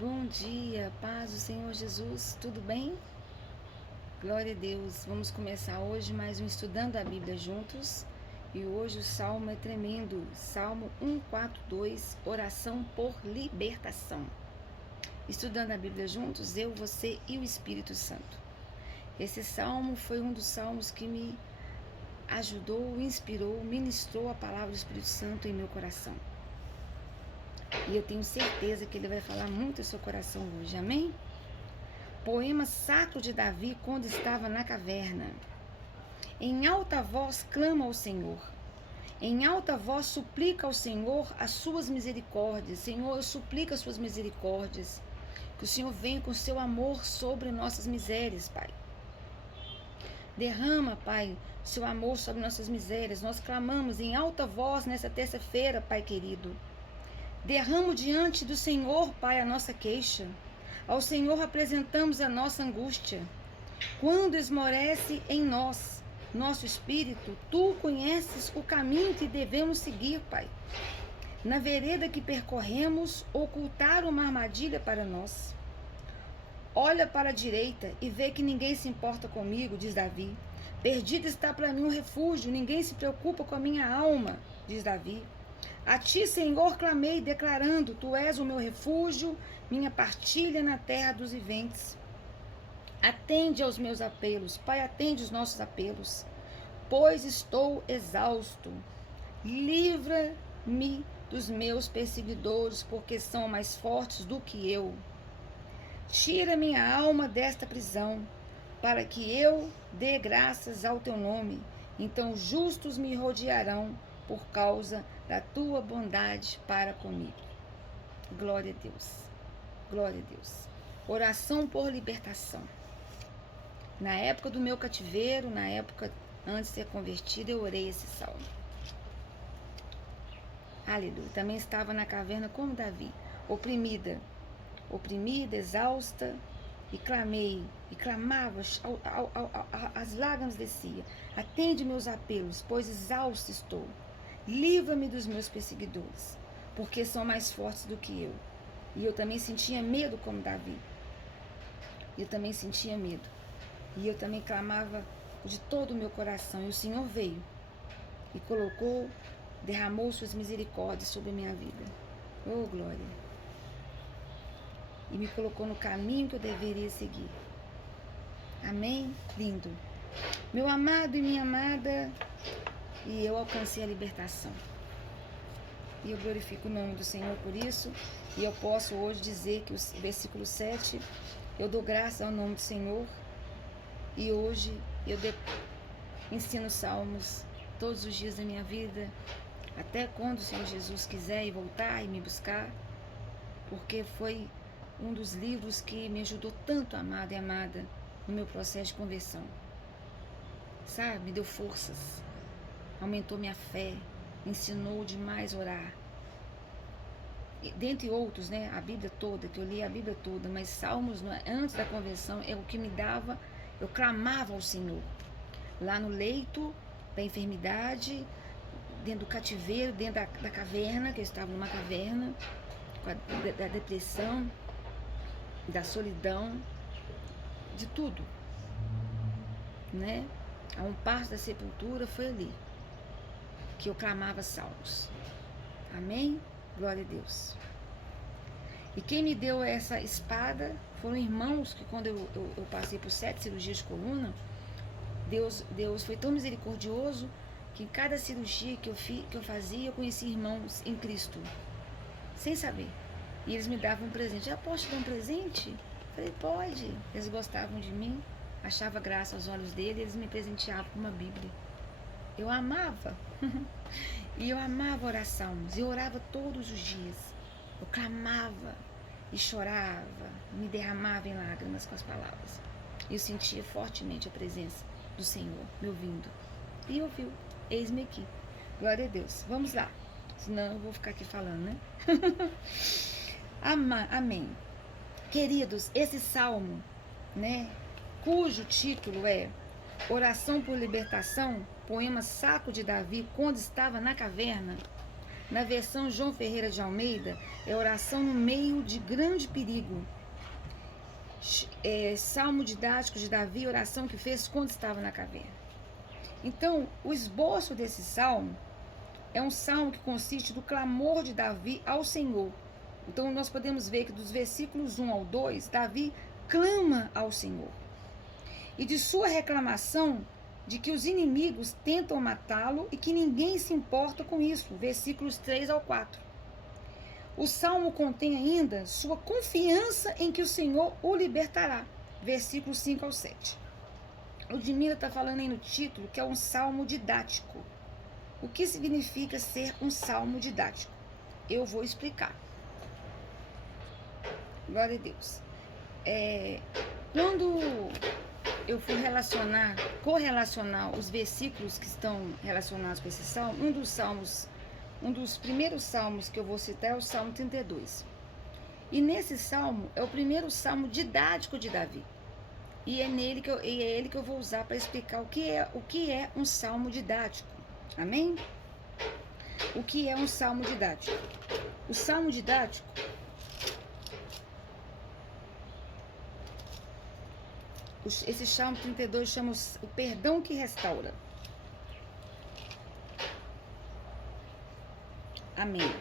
Bom dia, paz do Senhor Jesus, tudo bem? Glória a Deus, vamos começar hoje mais um Estudando a Bíblia juntos. E hoje o salmo é tremendo, Salmo 142, oração por libertação. Estudando a Bíblia juntos, eu, você e o Espírito Santo. Esse salmo foi um dos salmos que me ajudou, inspirou, ministrou a palavra do Espírito Santo em meu coração. E eu tenho certeza que ele vai falar muito em seu coração hoje, amém? Poema sacro de Davi quando estava na caverna. Em alta voz clama ao Senhor. Em alta voz suplica ao Senhor as suas misericórdias. Senhor, eu suplico as suas misericórdias. Que o Senhor venha com seu amor sobre nossas misérias, Pai. Derrama, Pai, seu amor sobre nossas misérias. Nós clamamos em alta voz nessa terça-feira, Pai querido. Derramo diante do Senhor, Pai, a nossa queixa. Ao Senhor apresentamos a nossa angústia. Quando esmorece em nós, nosso espírito, Tu conheces o caminho que devemos seguir, Pai. Na vereda que percorremos, ocultaram uma armadilha para nós. Olha para a direita e vê que ninguém se importa comigo, diz Davi. Perdido está para mim um refúgio, ninguém se preocupa com a minha alma, diz Davi. A Ti, Senhor, clamei, declarando, Tu és o meu refúgio, minha partilha na terra dos viventes. Atende aos meus apelos, Pai, atende os nossos apelos, pois estou exausto. Livra-me dos meus perseguidores, porque são mais fortes do que eu. Tira minha alma desta prisão, para que eu dê graças ao Teu nome. Então justos me rodearão por causa da Tua bondade para comigo. Glória a Deus. Glória a Deus. Oração por libertação. Na época do meu cativeiro, na época antes de ser convertida, eu orei esse salmo. Aleluia. Também estava na caverna como Davi, oprimida, exausta, e clamei, e clamava, as lágrimas desciam. Atende meus apelos, pois exausto estou. Livra-me dos meus perseguidores, porque são mais fortes do que eu. E eu também sentia medo como Davi. Eu também sentia medo. E eu também clamava de todo o meu coração. E o Senhor veio e colocou, derramou suas misericórdias sobre a minha vida. Oh, glória! E me colocou no caminho que eu deveria seguir. Amém? Lindo. Meu amado e minha amada, e eu alcancei a libertação. E eu glorifico o nome do Senhor por isso. E eu posso hoje dizer que o versículo 7, eu dou graça ao nome do Senhor. E hoje eu ensino salmos todos os dias da minha vida, até quando o Senhor Jesus quiser ir voltar e me buscar, porque foi um dos livros que me ajudou tanto, amado e amada, no meu processo de conversão. Sabe, me deu forças, aumentou minha fé, ensinou demais a orar. E, dentre outros, né, a Bíblia toda, que eu li a Bíblia toda, mas salmos antes da conversão é o que me dava. Eu clamava ao Senhor, lá no leito da enfermidade, dentro do cativeiro, dentro da caverna, que eu estava numa caverna, da depressão, da solidão, de tudo, né? A um passo da sepultura foi ali que eu clamava salmos. Amém? Glória a Deus. E quem me deu essa espada foram irmãos que, quando eu passei por 7 cirurgias de coluna, Deus foi tão misericordioso que em cada cirurgia que eu fazia, eu conheci irmãos em Cristo, sem saber. E eles me davam um presente. Posso te dar um presente? Falei, pode. Eles gostavam de mim, achava graça aos olhos dele, eles me presenteavam com uma Bíblia. Eu amava. E eu amava orar salmos. Eu orava todos os dias. Eu clamava e chorava, me derramava em lágrimas com as palavras. Eu sentia fortemente a presença do Senhor me ouvindo. E ouviu, eis-me aqui. Glória a Deus. Vamos lá, senão eu vou ficar aqui falando, né? Amém. Queridos, esse salmo, né, cujo título é Oração por Libertação, poema sacro de Davi quando estava na caverna, Na versão João Ferreira de Almeida, é oração no meio de grande perigo. Salmo didático de Davi, oração que fez quando estava na caverna. Então, o esboço desse salmo é um salmo que consiste do clamor de Davi ao Senhor. Então, nós podemos ver que dos versículos 1 ao 2, Davi clama ao Senhor. E de sua reclamação de que os inimigos tentam matá-lo e que ninguém se importa com isso, versículos 3 ao 4. O salmo contém ainda sua confiança em que o Senhor o libertará, versículos 5 ao 7. Ludmila está falando aí no título que é um salmo didático. O que significa ser um salmo didático? Eu vou explicar. Glória a Deus. Quando eu fui correlacionar os versículos que estão relacionados com esse salmo, um dos primeiros salmos que eu vou citar é o Salmo 32. E nesse salmo é o primeiro salmo didático de Davi. E é ele que eu vou usar para explicar o que é um salmo didático. Amém? O que é um salmo didático? O salmo didático esse Salmo 32 chama o perdão que restaura. Amém.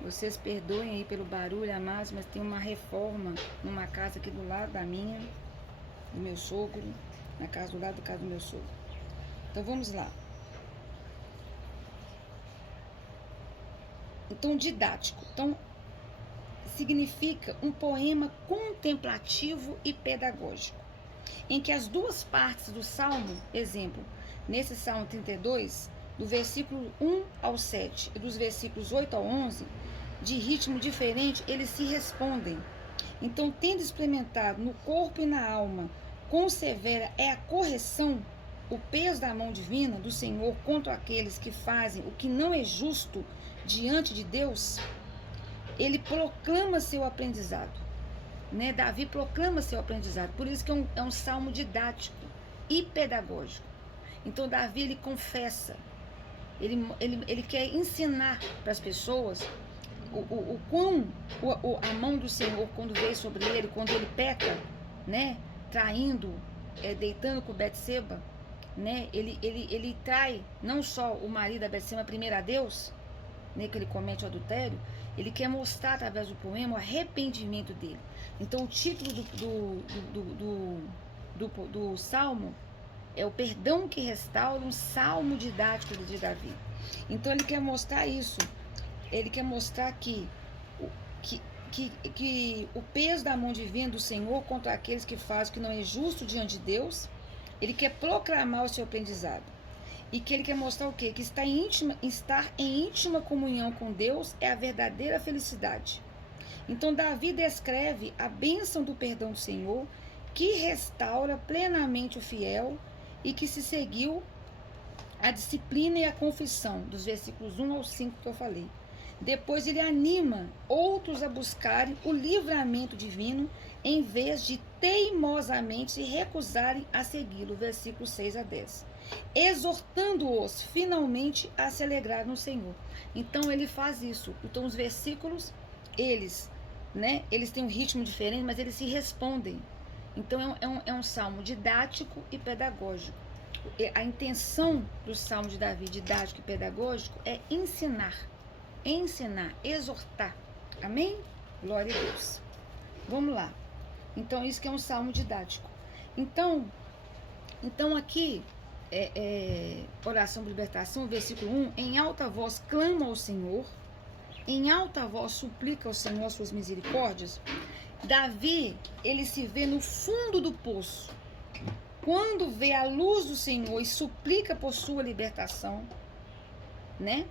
Vocês perdoem aí pelo barulho, amados, mas tem uma reforma numa casa aqui do lado da minha, do meu sogro, na casa do lado da casa do meu sogro. Então vamos lá. Então, didático. Então, significa um poema contemplativo e pedagógico, em que as duas partes do salmo, exemplo, nesse Salmo 32, do versículo 1 ao 7 e dos versículos 8 ao 11, de ritmo diferente, eles se respondem. Então, tendo experimentado no corpo e na alma quão severa é a correção, o peso da mão divina do Senhor contra aqueles que fazem o que não é justo diante de Deus, ele proclama seu aprendizado, né? Davi proclama seu aprendizado, por isso que é um salmo didático e pedagógico. Então Davi, ele confessa, ele quer ensinar para as pessoas o quão a mão do Senhor, quando veio sobre ele, quando ele peca, né? Traindo, deitando com Betseba, né? Ele trai não só o marido da Betseba, primeiro a Deus, né, que ele comete o adultério. Ele quer mostrar através do poema o arrependimento dele. Então o título do salmo é o perdão que restaura, um salmo didático de Davi. Então ele quer mostrar isso. Ele quer mostrar que o peso da mão divina do Senhor contra aqueles que fazem o que não é justo diante de Deus. Ele quer proclamar o seu aprendizado. E que ele quer mostrar o quê? Que estar em íntima comunhão com Deus é a verdadeira felicidade. Então Davi descreve a bênção do perdão do Senhor, que restaura plenamente o fiel e que se seguiu a disciplina e a confissão, dos versículos 1 ao 5 que eu falei. Depois ele anima outros a buscarem o livramento divino, em vez de teimosamente se recusarem a segui-lo, versículos 6 a 10. Exortando-os finalmente a se alegrar no Senhor. Então ele faz isso. Então os versículos, eles têm um ritmo diferente, mas eles se respondem. Então é um salmo didático e pedagógico. A intenção do salmo de Davi, didático e pedagógico, é ensinar, exortar. Amém? Glória a Deus. Vamos lá. Então isso que é um salmo didático. Então aqui, oração de libertação, versículo 1, em alta voz clama ao Senhor, em alta voz suplica ao Senhor as suas misericórdias. Davi, ele se vê no fundo do poço, quando vê a luz do Senhor e suplica por sua libertação, né?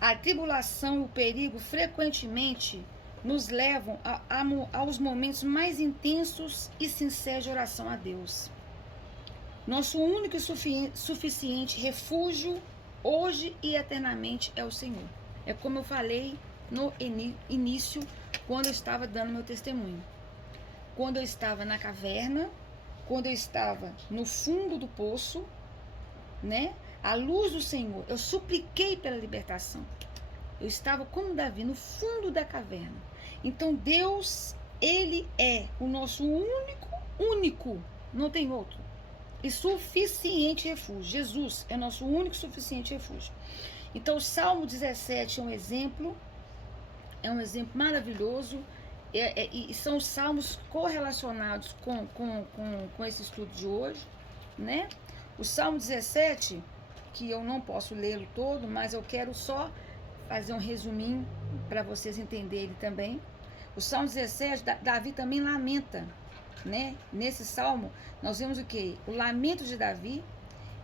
A tribulação e o perigo frequentemente nos levam aos momentos mais intensos e sinceros de oração a Deus. Nosso único e suficiente refúgio, hoje e eternamente, é o Senhor. É como eu falei no início, quando eu estava dando meu testemunho. Quando eu estava na caverna, quando eu estava no fundo do poço, né? à luz do Senhor, eu supliquei pela libertação. Eu estava como Davi, no fundo da caverna. Então Deus, Ele é o nosso único, não tem outro, e suficiente refúgio. Jesus é nosso único e suficiente refúgio. Então o Salmo 17 é um exemplo maravilhoso, e são os salmos correlacionados com esse estudo de hoje, né? O Salmo 17, que eu não posso lê-lo todo, mas eu quero só fazer um resuminho para vocês entenderem também. O Salmo 17, Davi também lamenta, né? Nesse salmo, nós vemos o quê? O lamento de Davi,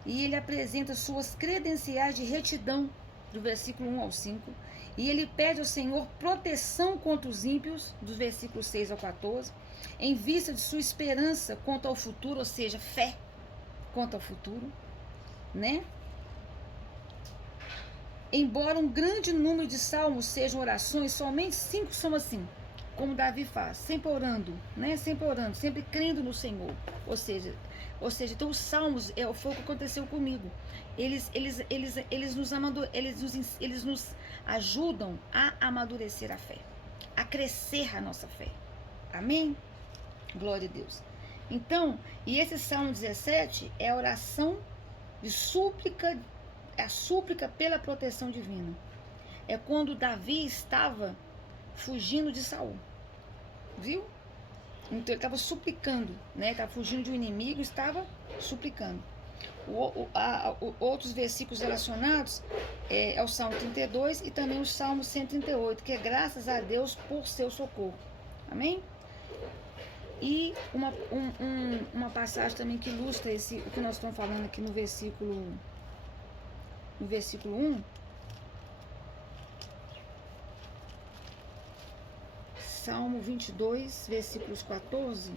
e ele apresenta suas credenciais de retidão, do versículo 1 ao 5, e ele pede ao Senhor proteção contra os ímpios, dos versículos 6 ao 14, em vista de sua esperança quanto ao futuro, ou seja, fé quanto ao futuro, né? Embora um grande número de salmos sejam orações, somente 5 são assim, como Davi faz, sempre orando, né? Sempre orando, sempre crendo no Senhor. Ou seja, então os salmos foi o que aconteceu comigo. Eles nos ajudam a amadurecer a fé, a crescer a nossa fé. Amém? Glória a Deus. Então, e esse Salmo 17 é a oração de súplica, é a súplica pela proteção divina. É quando Davi estava fugindo de Saul, viu? Então ele estava suplicando, né? Estava fugindo de um inimigo, estava suplicando. Outros versículos relacionados é o Salmo 32 e também o Salmo 138, que é graças a Deus por seu socorro. Amém? E uma passagem também que ilustra o que nós estamos falando aqui no versículo 1. Salmo 22, versículos 14.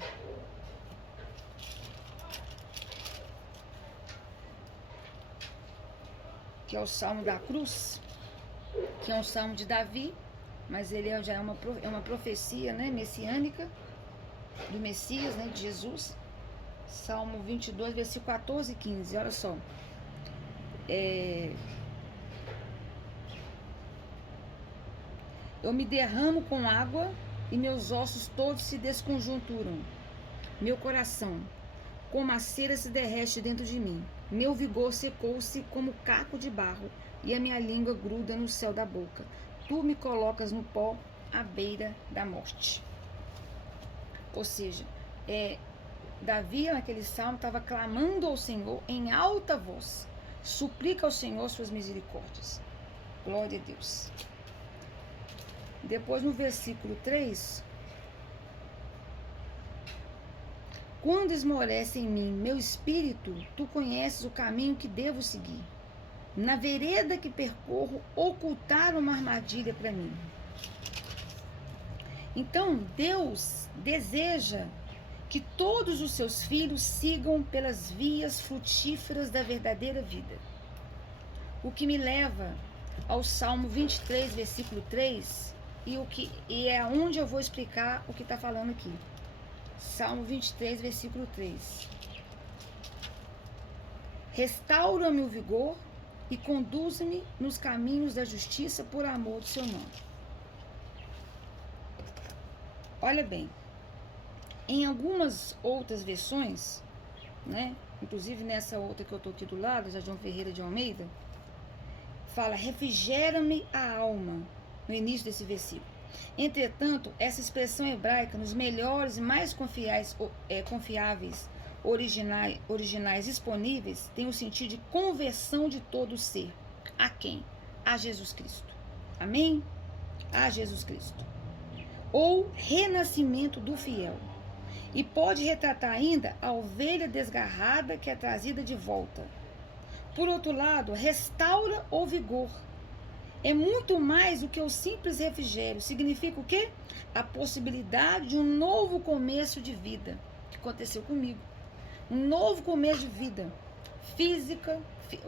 Que é o Salmo da Cruz, que é um salmo de Davi, mas ele já é uma profecia, né, messiânica, do Messias, né, de Jesus. Salmo 22, versículo 14 e 15, olha só. Eu me derramo com água e meus ossos todos se desconjunturam. Meu coração, como a cera, se derrete dentro de mim. Meu vigor secou-se como caco de barro, e a minha língua gruda no céu da boca. Tu me colocas no pó, à beira da morte. Ou seja, Davi, naquele salmo, estava clamando ao Senhor em alta voz. Suplica ao Senhor suas misericórdias. Glória a Deus. Depois, no versículo 3... Quando esmorece em mim meu espírito, tu conheces o caminho que devo seguir. Na vereda que percorro, ocultaram uma armadilha para mim. Então, Deus deseja que todos os seus filhos sigam pelas vias frutíferas da verdadeira vida. O que me leva ao Salmo 23, versículo 3, e é onde eu vou explicar o que está falando aqui. Salmo 23, versículo 3. Restaura-me o vigor e conduza-me nos caminhos da justiça por amor do seu nome. Olha bem, em algumas outras versões, né, inclusive nessa outra que eu estou aqui do lado, da João Ferreira de Almeida, fala, refrigera-me a alma, no início desse versículo. Entretanto, essa expressão hebraica, nos melhores e mais confiáveis originais disponíveis, tem o sentido de conversão de todo o ser. A quem? A Jesus Cristo. Amém? A Jesus Cristo. Ou renascimento do fiel. E pode retratar ainda a ovelha desgarrada que é trazida de volta. Por outro lado, restaura o vigor. É muito mais do que o simples refrigério. Significa o quê? A possibilidade de um novo começo de vida, que aconteceu comigo. Um novo começo de vida física,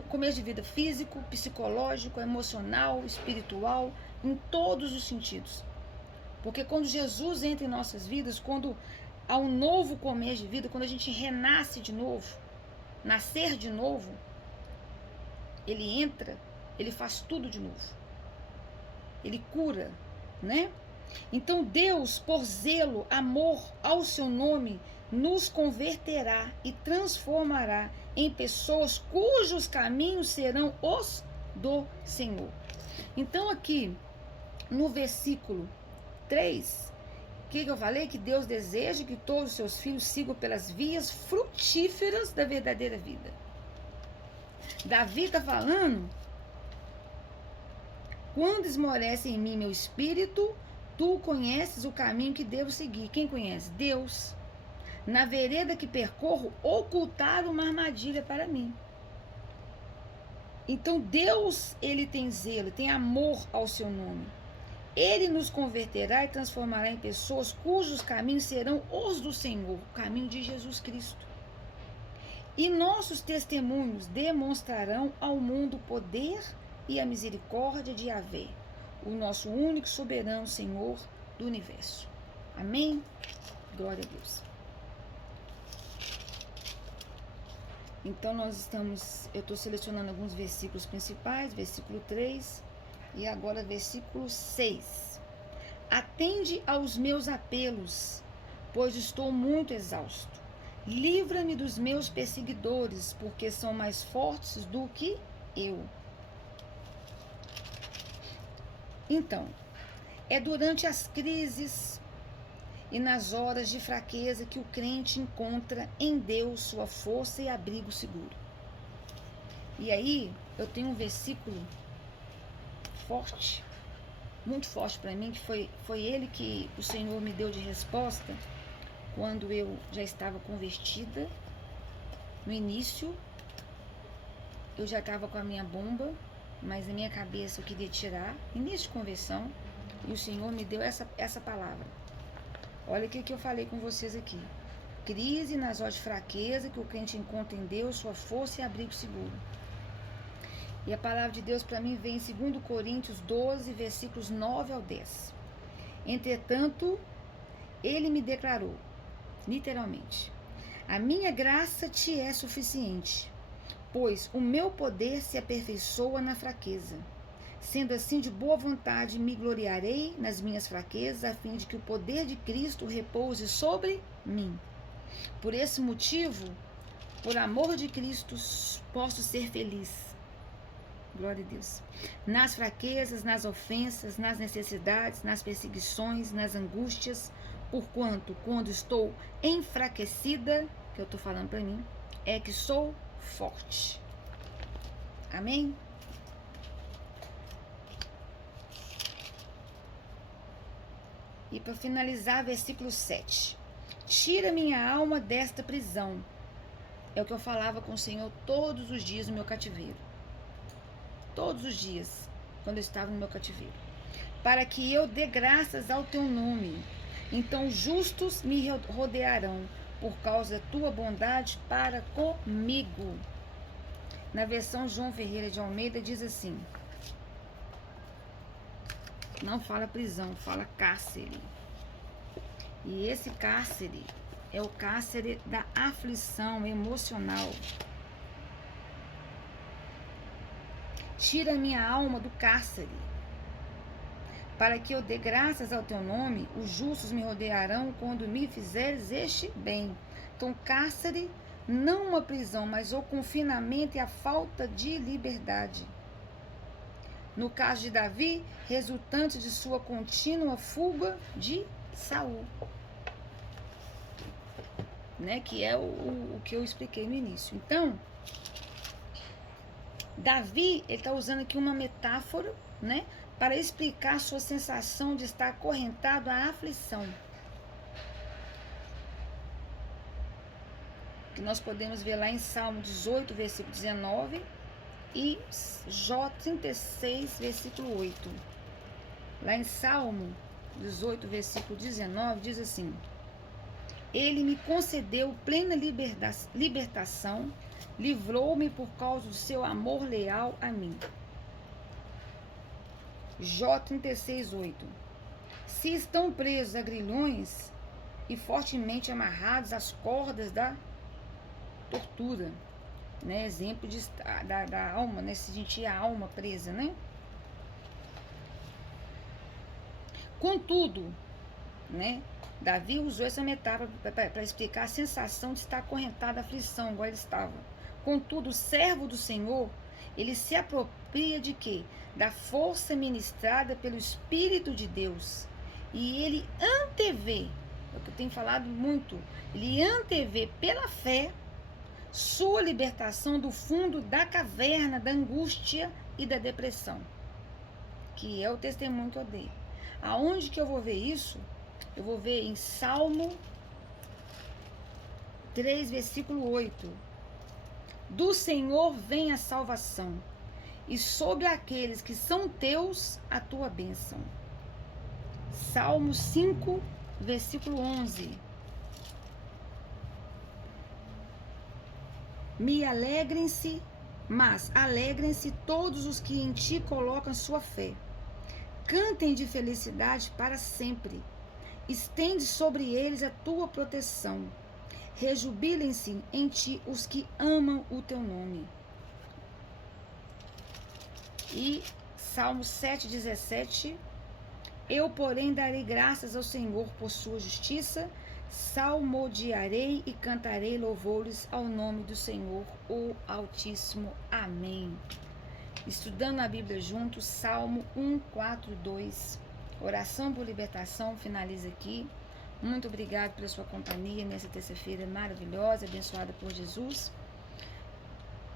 começo de vida físico, psicológico, emocional, espiritual, em todos os sentidos. Porque quando Jesus entra em nossas vidas, quando há um novo começo de vida, quando a gente renasce de novo, nascer de novo, ele entra, ele faz tudo de novo. Ele cura, né? Então Deus, por zelo, amor ao seu nome, nos converterá e transformará em pessoas cujos caminhos serão os do Senhor. Então aqui, no versículo 3, o que eu falei? Que Deus deseja que todos os seus filhos sigam pelas vias frutíferas da verdadeira vida. Davi está falando: quando esmorece em mim meu espírito, tu conheces o caminho que devo seguir. Quem conhece? Deus. Na vereda que percorro, ocultaram uma armadilha para mim. Então Deus, ele tem zelo, tem amor ao seu nome. Ele nos converterá e transformará em pessoas cujos caminhos serão os do Senhor, o caminho de Jesus Cristo. E nossos testemunhos demonstrarão ao mundo o poder e a misericórdia de Yahvé, o nosso único soberano Senhor do universo. Amém? Glória a Deus. Então eu estou selecionando alguns versículos principais, versículo 3 e agora versículo 6. Atende aos meus apelos, pois estou muito exausto. Livra-me dos meus perseguidores, porque são mais fortes do que eu. Então, é durante as crises e nas horas de fraqueza que o crente encontra em Deus sua força e abrigo seguro. E aí, eu tenho um versículo forte, muito forte para mim, que foi ele que o Senhor me deu de resposta quando eu já estava convertida. No início, eu já estava com a minha bomba, mas na minha cabeça eu queria tirar, início de conversão, e o Senhor me deu essa palavra. Olha o que eu falei com vocês aqui. Crise nas horas de fraqueza, que o crente encontra em Deus sua força e abrigo seguro. E a palavra de Deus para mim vem em 2 Coríntios 12, versículos 9 ao 10. Entretanto, ele me declarou, literalmente: a minha graça te é suficiente, pois o meu poder se aperfeiçoa na fraqueza. Sendo assim, de boa vontade me gloriarei nas minhas fraquezas, a fim de que o poder de Cristo repouse sobre mim. Por esse motivo, por amor de Cristo, posso ser feliz. Glória a Deus. Nas fraquezas, nas ofensas, nas necessidades, nas perseguições, nas angústias, porquanto, quando estou enfraquecida, que eu estou falando para mim, é que sou forte. Amém? E para finalizar, versículo 7. Tira minha alma desta prisão. É o que eu falava com o Senhor todos os dias no meu cativeiro. Todos os dias, quando eu estava no meu cativeiro. Para que eu dê graças ao teu nome. Então justos me rodearão, por causa da tua bondade para comigo. Na versão João Ferreira de Almeida diz assim: não fala prisão, fala cárcere. E esse cárcere é o cárcere da aflição emocional. Tira minha alma do cárcere, para que eu dê graças ao teu nome. Os justos me rodearão quando me fizeres este bem. Então, cárcere, não uma prisão, mas o confinamento e a falta de liberdade. No caso de Davi, resultante de sua contínua fuga de Saul, né? Que é o que eu expliquei no início. Então, Davi, ele está usando aqui uma metáfora, né? Para explicar sua sensação de estar acorrentado à aflição. Que nós podemos ver lá em Salmo 18, versículo 19... e Jó 36, versículo 8. Lá em Salmo 18, versículo 19, diz assim: ele me concedeu plena libertação, livrou-me por causa do seu amor leal a mim. Jó 36, 8. Se estão presos a grilhões e fortemente amarrados às cordas da tortura, né? Exemplo da alma, né? Se sentir a alma presa, né? Contudo, né? Davi usou essa metáfora para explicar a sensação de estar acorrentado à aflição, igual ele estava. Contudo, o servo do Senhor, ele se apropria de quê? Da força ministrada pelo Espírito de Deus. E ele antevê, é o que eu tenho falado muito, ele antevê pela fé sua libertação do fundo da caverna, da angústia e da depressão. Que é o testemunho que eu dei. Aonde que eu vou ver isso? Eu vou ver em Salmo 3, versículo 8. Do Senhor vem a salvação, e sobre aqueles que são teus, a tua bênção. Salmo 5, versículo 11. Mas alegrem-se todos os que em ti colocam sua fé. Cantem de felicidade para sempre. Estende sobre eles a tua proteção. Rejubilem-se em ti os que amam o teu nome. E Salmo 7,17. Eu, porém, darei graças ao Senhor por sua justiça, salmodiarei e cantarei louvores ao nome do Senhor, o Altíssimo. Amém. Estudando a Bíblia juntos, Salmo 142. Oração por libertação, finaliza aqui. Muito obrigado pela sua companhia nessa terça-feira maravilhosa, abençoada por Jesus.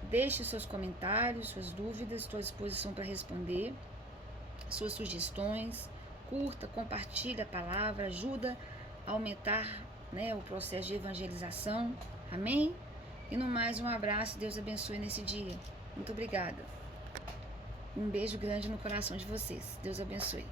Deixe seus comentários, suas dúvidas, estou à disposição para responder, suas sugestões. Curta, compartilha a palavra, ajuda a aumentar, né, o processo de evangelização. Amém? E no mais, um abraço, Deus abençoe nesse dia. Muito obrigada. Um beijo grande no coração de vocês. Deus abençoe.